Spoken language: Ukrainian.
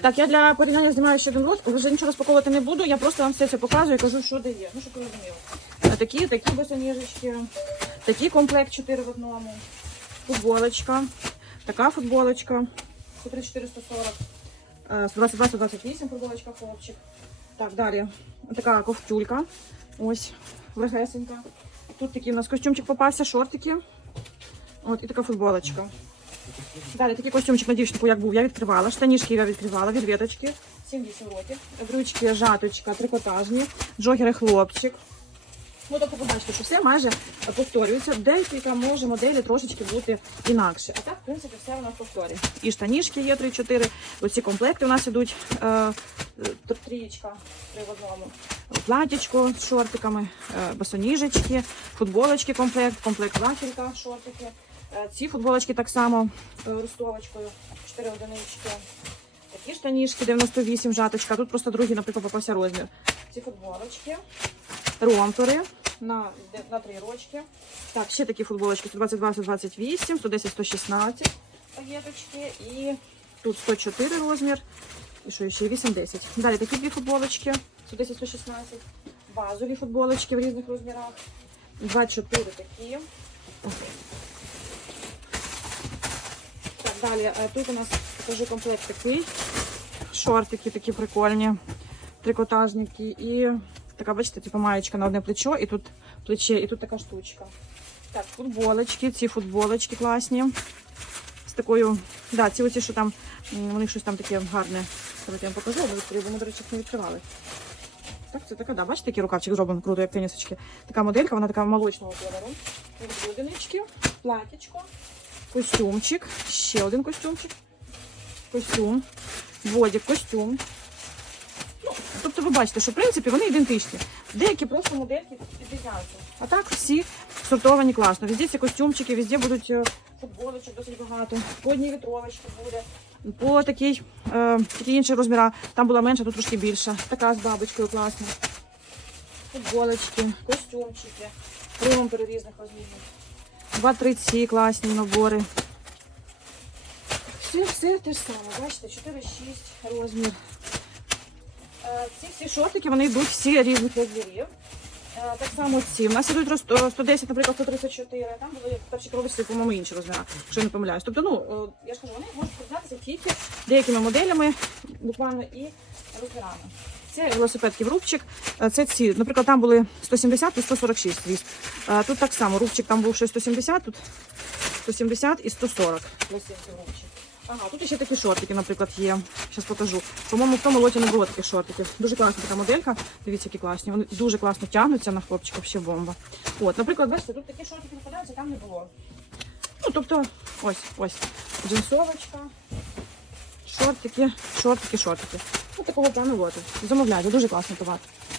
Так, я для порівняння знімаю ще один лот, вже нічого розпаковувати не буду, я просто вам все це показую і кажу, що де є. Ну, щоб ви розуміли. Е, Такі, такі босоніжечки, такий комплект 4 в одному, футболочка, така футболочка, 134 140, е, 122 128 футболочка, хлопчик. Так, далі. Така ковтюлька. Ось, легесенька. Тут такий у нас костюмчик попався, шортики. От, і така футболочка. Далі такий костюмчик на дівчинку, як був, я відкривала. Штанішки я відкривала, відвіточки. 7-8 років. Брючки, жаточка, трикотажні, джогери хлопчик. Ну, тобто побачите, що все майже повторюється. Декілька може моделі трошечки бути інакше. А так, в принципі, все у нас повторює. І штанішки є 3-4. Оці комплекти у нас ідуть е, е, трієчка три в одному. Платічко з шортиками, е, босоніжечки, футболочки комплект, комплект лакерка, шортики. Е, Ці футболочки так само е, ростовочкою, 4 одинички. Такі штанішки 98 жаточка. Тут просто другий, наприклад, попався розмір. Ці футболочки, ромпери на, на три рочки. Так, ще такі футболочки 122, 128, 110, 116 пакеточки. І тут 104 розмір. І що ще 8-10. Далі такі дві футболочки 110, 116. Базові футболочки в різних розмірах. 24 такі. Далі. е, Тут у нас покажу комплект такий. Шортики такі прикольні, трикотажники. І така, бачите, типу маєчка на одне плечо, і тут плече, і тут така штучка. Так, футболочки, ці футболочки класні. З такою, да, ці оці, що там, м, вони щось там таке гарне. Давайте я вам покажу, бо бо до речі, не відкривали. Так, це така, да, бачите, такий рукавчик зроблений круто, як тенісочки. Така моделька, вона така молочного кольору. Тут Одинички, платічко, костюмчик, ще один костюмчик, костюм, бодік, костюм. Ну, тобто ви бачите, що в принципі вони ідентичні. Деякі просто модельки відрізняються. А так всі сортовані класно. Везде ці костюмчики, везде будуть е, футболочок досить багато. По одній вітровочці буде. По такій, е, такі інші розміри. Там була менша, тут трошки більша. Така з бабочкою класна. Футболочки, костюмчики, ромпери різних розмірів. Два-три ці класні набори. Все, все те ж саме, бачите, 4-6 розмір. Е, Ці всі шортики, вони йдуть всі різних розмірів. Е, Так само ці. У нас ідуть е, 110, наприклад, 134. Там були перші коробочці, по-моєму, інші розміри, якщо я не помиляюсь. Тобто, ну, я ж кажу, вони можуть продатися тільки деякими моделями, буквально і розмірами. Це велосипедки в рубчик. Е, Це ці, наприклад, там були 170 і 146 зріст. Е, Тут так само, рубчик там був ще 170, тут 170 і 140. Лосинки в рубчик. Ага, тут ще такі шортики, наприклад, є. Зараз покажу. По-моєму, в тому лоті не було таких шортиків. Дуже класна така моделька. Дивіться, які класні. Вони дуже класно тягнуться на хлопчика, ще бомба. От, наприклад, бачите, тут такі шортики попадаються, там не було. Ну, тобто, ось, ось. Джинсовочка, шортики, шортики, шортики. Такого плану воду. Замовляйте, дуже класний товар.